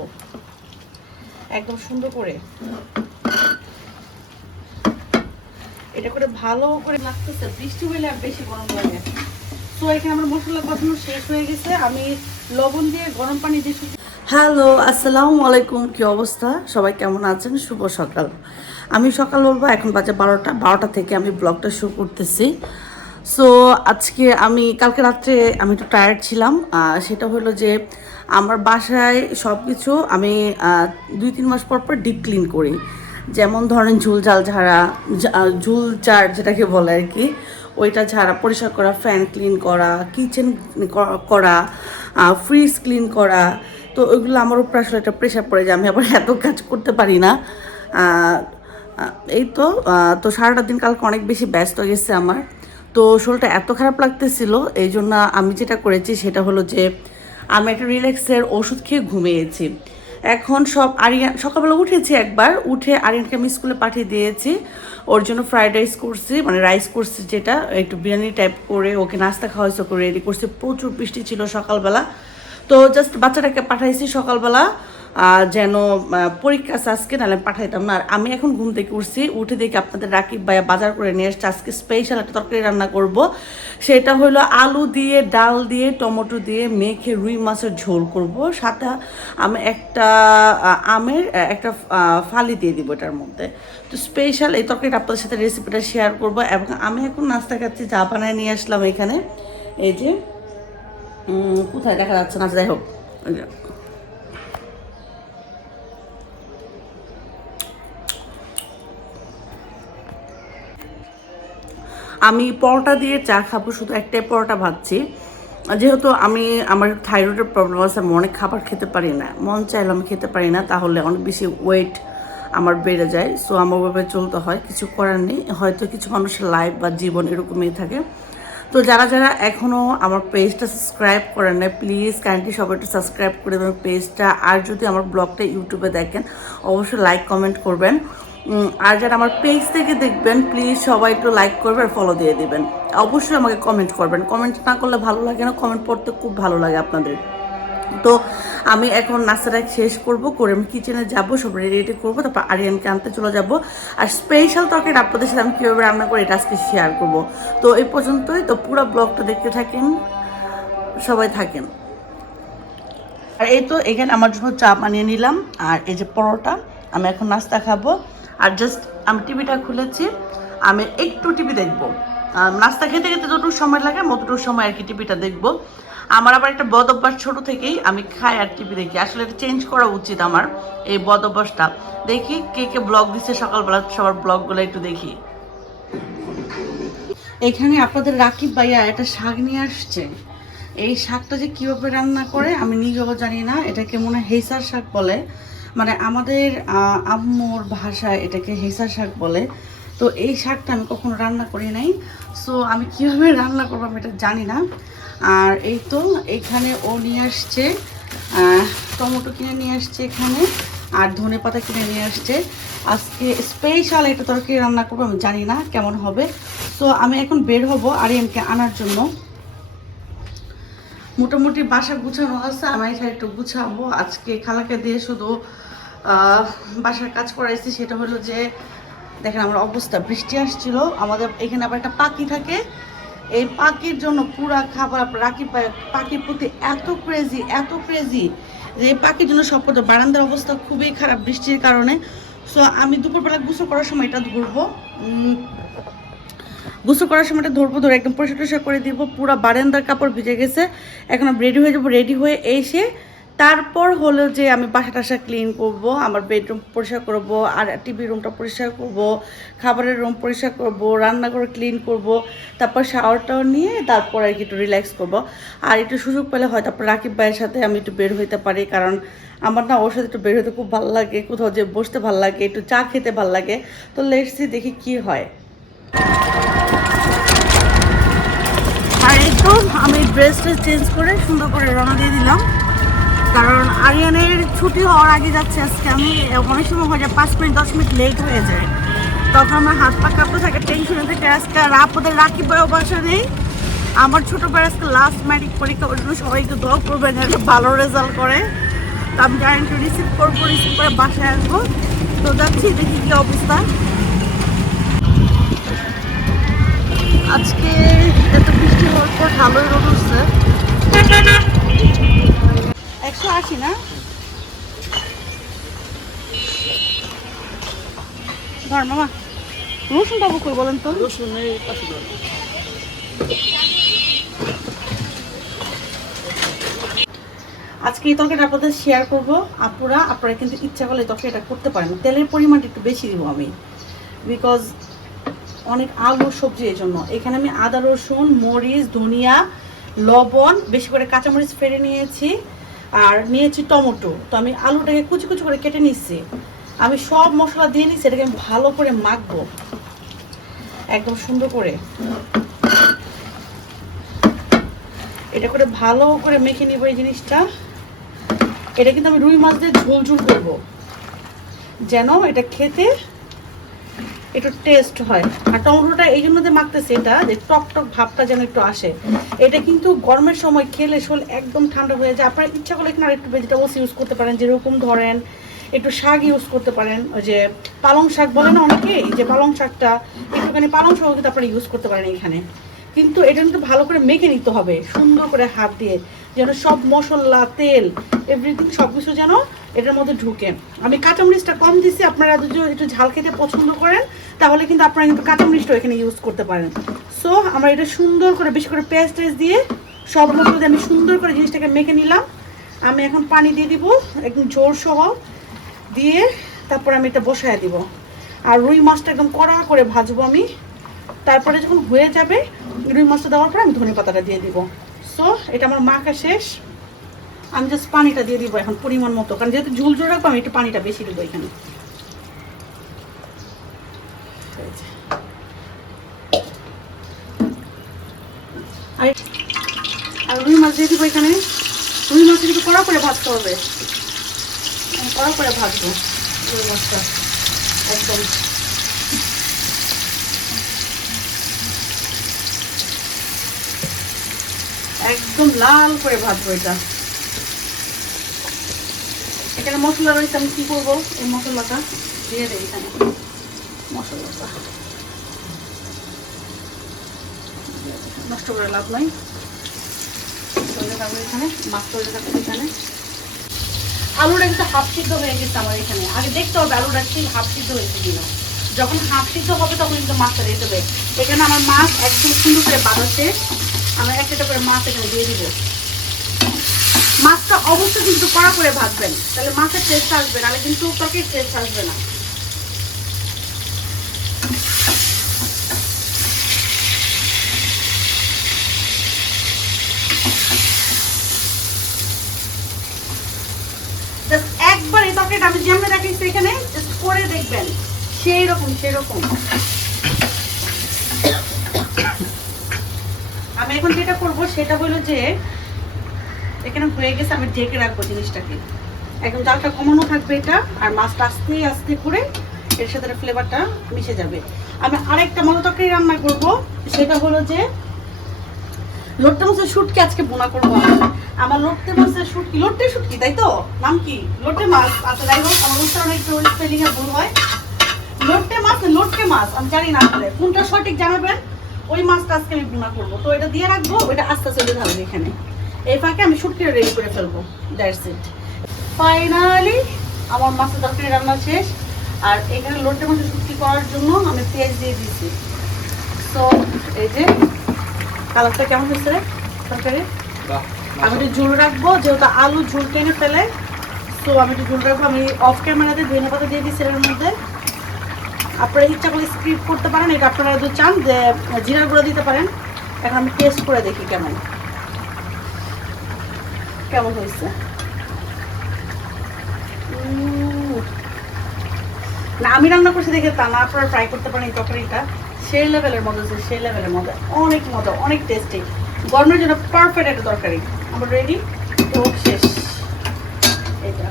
নিব একদম সুন্দর করে। এটা করে ভালো করে লাগতেছে, বৃষ্টি হইলে আর বেশি গরম লাগে। তো এখানে আমার মশলা কষানো শেষ হয়ে গেছে, আমি লবণ দিয়ে গরম পানি দিয়ে। হ্যালো, আসসালামু আলাইকুম, কি অবস্থা সবাই, কেমন আছেন? শুভ সকাল। আমি সকাল বলবো, এখন বাজে 12টা থেকে আমি ব্লগটা শুরু করতেছি। সো আজকে আমি কালকে রাত্রে আমি একটু টায়ার্ড ছিলাম, সেটা হলো যে আমার বাসায় সব কিছু আমি 2-3 মাস পর পর ডিপ ক্লিন করি। যেমন ধরেন ঝুল ঝাল ঝাড়া, ঝুল চার যেটাকে বলে আর কি, ওইটা ঝাড়া পরিষ্কার করা, ফ্যান ক্লিন করা, কিচেন করা, ফ্রিজ ক্লিন করা। তো ওইগুলো আমার উপর আসলে একটা প্রেশার পড়ে যায়, আমি আবার এত কাজ করতে পারি না। এই তো তো সারাটা দিন কালকে অনেক বেশি ব্যস্ত হয়ে গেছে আমার। তো শরীরটা এত খারাপ লাগতেছিল, এই জন্য আমি যেটা করেছি সেটা হলো যে আমি একটা রিল্যাক্সের ওষুধ খেয়ে ঘুমিয়েছি। এখন সব আরিয়ান সকালবেলা উঠেছি, একবার উঠে আরিয়ানকে আমি স্কুলে পাঠিয়ে দিয়েছি। ওর জন্য ফ্রাইড রাইস করছি, মানে রাইস করছি, যেটা একটু বিরিয়ানি টাইপ করে ওকে নাস্তা খাওয়াইছে, করে রেডি করছি। প্রচুর বৃষ্টি ছিল সকালবেলা, তো জাস্ট বাচ্চাটাকে পাঠাইছি সকালবেলা, যেন পরীক্ষা আছে আজকে, নাহলে পাঠাইতাম না। আর আমি এখন ঘুম থেকে উঠছি, উঠে দেখি আপনাদের রাকিব ভাইয়া বাজার করে নিয়ে এসছে। আজকে স্পেশাল একটা তরকারি রান্না করব, সেটা হলো আলু দিয়ে, ডাল দিয়ে, টমেটো দিয়ে মেখে রুই মাছের ঝোল করব। সাথে আমি একটা আমের একটা ফালি দিয়ে দিব এটার মধ্যে। তো স্পেশাল এই তরকারিটা আপনাদের সাথে রেসিপিটা শেয়ার করব। এবং আমি এখন নাস্তা খাচ্ছি, চা বানায় নিয়ে আসলাম এখানে। এই যে কোথায় দেখা যাচ্ছে না, যাই হোক, আমি পরোটা দিয়ে চা খাবো, শুধু একটাই পরোটা ভাবছি। যেহেতু আমার থাইরয়েডের প্রবলেম আছে, আমি অনেক খাবার খেতে পারি না, মন চাইলে আমি খেতে পারি না, তাহলে অনেক বেশি ওয়েট আমার বেড়ে যায়। সো আমার ভাবে চলতে হয়, কিছু করার নেই। হয়তো কিছু মানুষের লাইফ বা জীবন এরকমই থাকে। তো যারা যারা এখনও আমার পেজটা সাবস্ক্রাইব করেন না, প্লিজ কাইন্ডলি সবাই একটু সাবস্ক্রাইব করে দেবেন পেজটা। আর যদি আমার ব্লগটা ইউটিউবে দেখেন, অবশ্যই লাইক কমেন্ট করবেন। আর যারা আমার পেজ থেকে দেখবেন, প্লিজ সবাই একটু লাইক করবেন আর ফলো দিয়ে দিবেন। অবশ্যই আমাকে কমেন্ট করবেন, কমেন্ট না করলে ভালো লাগে না, কমেন্ট পড়তে খুব ভালো লাগে আপনাদের। তো আমি এখন নাস্তাটা শেষ করব, করে আমি কিচেনে যাবো, সব রেডি করবো, তারপর আরিয়ানকে আনতে চলে যাব। আর স্পেশাল তরকারি আপনাদের সাথে আমি কীভাবে রান্না করি এটা আজকে শেয়ার করব। তো এই পর্যন্তই, তো পুরো ব্লগটা দেখতে থাকেন, সবাই থাকেন। আর এই তো এখানে আমার জন্য চা বানিয়ে নিলাম, আর এই যে পরোটা, আমি এখন নাস্তা খাবো। আর জাস্ট আমি টিভিটা খুলেছি, আমি একটু টিভি দেখবো। নাস্তা খেতে খেতে যতটুকু সময় লাগে ততটুকু সময় আর কি টিভিটা দেখবো। আমার আবার একটা বদ অভ্যাস, ছোটো থেকেই আমি খাই আর টিভি দেখি, আসলে এটা চেঞ্জ করা উচিত আমার এই বদ অভ্যাসটা। দেখি কে কে ব্লগ দিচ্ছে সকালবেলা, সবার ব্লগগুলো একটু দেখি। এখানে আপনাদের রাকিব ভাইয়া একটা শাক নিয়ে আসছে। এই শাকটা যে কীভাবে রান্না করে আমি নিজেও জানি না, এটাকে মনে হয় হেসার শাক বলে, মানে আমাদের আম্মুর ভাষায় এটাকে হেসার শাক বলে। তো এই শাকটা আমি কখনো রান্না করি নাই, সো আমি কীভাবে রান্না করবো আমি এটা জানি না। আর এই তো এখানে ও নিয়ে আসছে টমেটো কিনে নিয়ে আসছে এখানে, আর ধনেপাতা কিনে নিয়ে আসছে। আজকে স্পেশাল এটা তরকারি রান্না করবো, আমি জানি না কেমন হবে। তো আমি এখন বের হব আরিয়ানকে আনার জন্য। মোটামুটি বাসা গুছানো আছে, আমি এটা একটু গুছাবো। আজকে খালাকে দিয়ে শুধু বাসার কাজ করাইছি, সেটা হলো যে দেখেন আমার অবস্থা, বৃষ্টি আসছিল, আমাদের এখানে আবার একটা পাখি থাকে, এই পাখির জন্য পুরা খাবার রাখি, পাখির প্রতি এত ক্রেজি যে এই পাখির জন্য সব করতে। বারান্দার অবস্থা খুবই খারাপ বৃষ্টির কারণে। সো আমি দুপুরবেলা গোসল করার সময় এটা ধরবো, গোসল করার সময়টা ধরে একদম পরিষ্কার করে দিব। পুরো বারান্দার কাপড় ভিজে গেছে, এখন আমি রেডি হয়ে যাবো। রেডি হয়ে এসে তারপর হলো যে আমি বাসা টাসা ক্লিন করব, আমার বেডরুম পরিষ্কার করব, আর টিভি রুমটা পরিষ্কার করব, খাবারের রুম পরিষ্কার করব, রান্নাঘর ক্লিন করব, তারপর শাওয়ারটাও নিয়ে তারপর আর কি একটু রিল্যাক্স করব। আর একটু সুযোগ পেলে হয় তারপর রাকিব ভাইয়ের সাথে আমি একটু বের হইতে পারি, কারণ আমার না ওর সাথে একটু বের হইতে খুব ভালো লাগে, কোথাও যে বসতে ভালো লাগে, একটু চা খেতে ভালো লাগে। তো লেটস সি, দেখি কি হয়। আর এই তো আমি ড্রেসটা চেঞ্জ করে সুন্দর করে রওনা দিয়ে দিলাম, কারণ আরিয়ানের ছুটি হওয়ার আগে যাচ্ছে আজকে। আমি অনেক সময় হয়ে যায় 5 মিনিট 10 মিনিট লেট হয়ে যায়, তখন আমার হাত পা কাঁপতে থাকে, টেনশনে থেকে। আজকে আপদের রাকিব ভাইও বাসা নেই, আমার ছোটো ভাই আজকে লাস্ট ম্যাট্রিক পরীক্ষা, ওর জন্য সবাই একটু দোয়া করবেন যাতে ভালো রেজাল্ট করে। তো আমি যারা একটু রিসিভ করবো, রিসিভ করে বাসায় আসবো। তো যাচ্ছি, দেখি কি অবস্থা। আজকে এত বৃষ্টি হওয়ার পর ভালোই রোদ উঠছে। 180 না ধর মামা। রসুন পাবো কই বলেন তো? রসুন আজকে এই তরকারিটা আপনাদের শেয়ার করবো। আপনারা কিন্তু ইচ্ছা করলে তরকারিটা করতে পারেন। তেলের পরিমাণটা একটু বেশি দিব আমি, বিকজ অনেক আলু সবজি। এই জন্য এখানে আমি আদা, রসুন, মরিচ, ধনিয়া, লবণ, বেশি করে কাঁচামরিচ ফেলে নিয়েছি, আর নিয়েছি টমেটো। তো আমি আলুটাকে কুচি কুচি করে কেটে নিচ্ছি। আমি সব মশলা দিয়ে নিচ্ছি, এটাকে আমি ভালো করে মাখবো একদম সুন্দর করে। এটা করে ভালো করে মেখে নিব এই জিনিসটা। এটা কিন্তু আমি রুই মাছ দিয়ে ঝোল ঝোল করবো, যেন এটা খেতে একটু টেস্ট হয়। আর টমেটোটা এই জন্য যে মাখতেছি, এটা যে টক টক ভাবটা যেন একটু আসে। এটা কিন্তু গরমের সময় খেলে শোল একদম ঠান্ডা হয়ে যায়। আপনারা ইচ্ছা করলে এখানে আরেকটু ভেজিটেবলস ইউজ করতে পারেন, যেরকম ধরেন একটু শাক ইউজ করতে পারেন। ওই যে পালং শাক বলে না অনেকে, এই যে পালং শাকটা একটুখানি পালং শাক কিন্তু আপনারা ইউজ করতে পারেন এখানে। কিন্তু এটা কিন্তু ভালো করে মেখে নিতে হবে সুন্দর করে হাত দিয়ে, যেন সব মশলা, তেল, এভরিথিং সব কিছু যেন এটার মধ্যে ঢুকে। আমি কাঁচামরিচটা কম দিচ্ছি, আপনারা যদি একটু ঝাল খেতে পছন্দ করেন তাহলে কিন্তু আপনারা কিন্তু কাঁচামরিচটাও এখানে ইউজ করতে পারেন। সো আমরা এটা সুন্দর করে বেশি করে পেঁয়াজ টেস্ট দিয়ে সব মশলা দিয়ে আমি সুন্দর করে জিনিসটাকে মেখে নিলাম। আমি এখন পানি দিয়ে দিব একদম জোর সহ দিয়ে, তারপর আমি এটা বসায় দিব। আর রুই মাছটা একদম কড়া করে ভাজবো আমি। তারপরে যখন হয়ে যাবে রুই মাছটা দেওয়ার পর আমি ধনে পাতাটা দিয়ে দিব। সো এটা আমার মাখা শেষ। আমি জাস্ট পানিটা দিয়ে দিব এখন পরিমাণ মতো, কারণ যেহেতু ঝোল ঝোল রাখবো আমি একটু পানিটা বেশি দেবো এখানে। আর রুই মাছ দিয়ে দিব এখানে। রুই মাছটা কিন্তু কড়া করে ভাজতে হবে, কড়া করে ভাজবো রুই মাছটা একদম। একদম লাল করে ভাজবো এটা। এখানে মশলা রয়েছে, আমি কি করবো এই মশলাটা দিয়ে দেই এখানে। মশলাটা নষ্ট করে লাভ নাই, চলে থাকবে এখানে, মাছ চলে থাকবে এখানে। আলুটা কিন্তু হাফ সিদ্ধ হয়ে গেছে আমার এখানে। আগে দেখতে হবে আলুটা ঠিক হাফ সিদ্ধ হয়েছে কিনা। যখন হাফ সিদ্ধ হবে তখন কিন্তু মাছটা দিয়ে দেবে। এখানে আমার মাছ একদম সুন্দর করে বাঁধাচ্ছে। আমরা একটা করে মাছ এখানে দিয়ে দিব। মাছটা অবশ্যই কিন্তু কড়া করে ভাজবেন, তাহলে মাছের টেস্ট আসবে, নাহলে কিন্তু তরকারির টেস্ট আসবে না। একবার এই তরকারিটা আমি যেমন দেখাইছি এখানে জাস্ট করে দেখবেন, সেই রকম। আমি এখন যেটা করবো সেটা হলো যে এখানে হয়ে গেছে, আমি ঢেকে রাখবো জিনিসটাকে। একদম জালটা কমানো থাকবে এটা, আর মাছটা আস্তে আস্তে করে এর সাথে ফ্লেভারটা মিশে যাবে। আমি আরেকটা মজা তরকারি রান্না করব, সেটা হলো যে লোট্টে মাছের শুটকি আজকে বোনা করবো। আমার লোট্টে মাছের শুটকি, লোট্টে শুটকি তাই তো নাম কি? লোট্টে মাছ। আচ্ছা যাই হোক, আমার উচ্চারণে একটু স্পেলিং এ ভুল হয়। লোট্টে মাছ, লোট্টে মাছ আমি জানি না আসলে কোনটা সঠিক জানাবেন। ওই মাছটা আজকে আমি বোনা করবো, তো এটা দিয়ে রাখবো, ওইটা আস্তে আস্তে থাকবে এখানে। এই ফাঁকে আমি শুটকিটা রেডি করে ফেলবো। That's it. ফাইনালি আমার মাছের তরকারি রান্না শেষ। আর এখানে লোট্টে মাছের শুটকি করার জন্য আমি পেঁয়াজ দিয়ে দিয়েছি। তো এই যে কালারটা কেমন হয়েছে তরকারি। আমি একটু ঝোল রাখবো, যেহেতু আলু ঝোল টেনে ফেলে, তো আমি একটু ঝোল রাখবো। আমি অফ ক্যামেরাতে ধনে পাতা দিয়ে দিচ্ছি এর মধ্যে। আপনারা ইচ্ছা করে স্ক্রিপ্ট করতে পারেন, এটা আপনারা যদি চান যে জিরার গুঁড়ো দিতে পারেন। এখন আমি টেস্ট করে দেখি কেমন হয়েছে। না আমি রান্না করছি দেখে তা না, আপনারা ট্রাই করতে পারেন এই তরকারিটা। সেই লেভেলের মজা আছে, সেই লেভেলের মজা, অনেক মজা, অনেক টেস্টি। গরমের জন্য পারফেক্ট একটা তরকারি। আমার রেডি, তো শেষ। এটা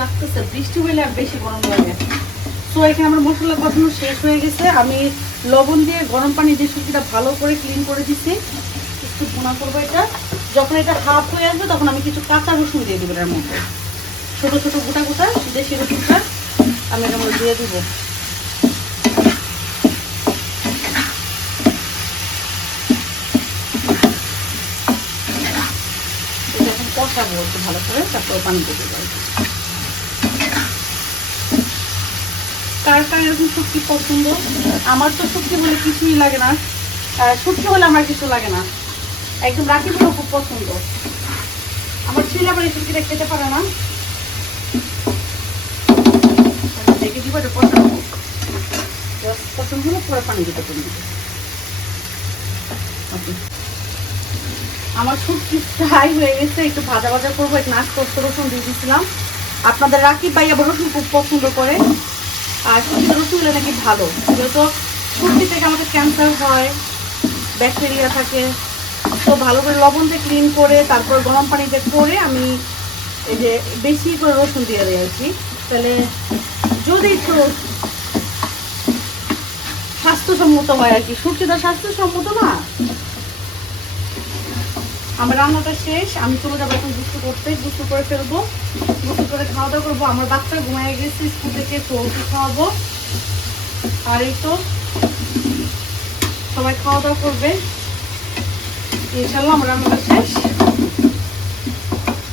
লাগতেছে বৃষ্টি হইলে আর বেশি গরম লাগে। তো এখানে আমার মশলা কষানো শেষ হয়ে গেছে। আমি লবণ দিয়ে গরম পানি দিয়ে শুটকিটা ভালো করে ক্লিন করে দিচ্ছি। একটু ভুনা করবো এটা। যখন এটা হাফ হয়ে আসবে তখন আমি কিছু কাঁচা রসুন দিয়ে দেবো এর মধ্যে, ছোট ছোট গোটা গোটা দেশি রসুনটা আমি এর মধ্যে দিয়ে দিব। এটা এখন কষাবো একটু ভালো করে, তারপরে পানি দিয়ে দেবো। কার কার এরকম শুটকি পছন্দ? আমার তো শুটকি বলে কিছুই লাগে না, শুটকি হলে আমার কিছু লাগে না, একদম রাখিগুলো খুব পছন্দ। আমার ছেলে আবার এই শুটকিটা খেতে পারে না, দেখে দিব এটা পছন্দ পছন্দ হলে পরে পানি দিতে পারি। আমার শুটকি ফ্রাই হয়ে গেছে, একটু ভাজা ভাজা করবো, একটু নাচ করতে রসুন দিয়ে দিয়েছিলাম। আপনাদের রাকিব ভাই আবার রসুন খুব পছন্দ করে, আর শুটকিতে রসুন হলে নাকি ভালো, যেহেতু শুটকি থেকে আমাদের ক্যান্সার হয়, ব্যাকটেরিয়া থাকে, তো ভালো করে লবণ দিয়ে ক্লিন করে তারপর গরম পানিতে করে আমি এই যে বেশি করে রসুন দিয়ে দিই আর কি, তাহলে যদি একটু স্বাস্থ্যসম্মত হয় আর কি। শুটকিটা স্বাস্থ্যসম্মত না। আমার রান্নাটা শেষ, আমি চলে যাবো এখন গুছু করতে, গুছু করে ফেলবো, গুছু করে খাওয়া দাওয়া করবো। আমার বাচ্চা ঘুমায় গেছে স্কুল থেকে, তো ওকে খাওয়াবো। আর এই তো সবাই খাওয়া দাওয়া করবে, ইনশাল্লাহ আমার রান্নাটা শেষ।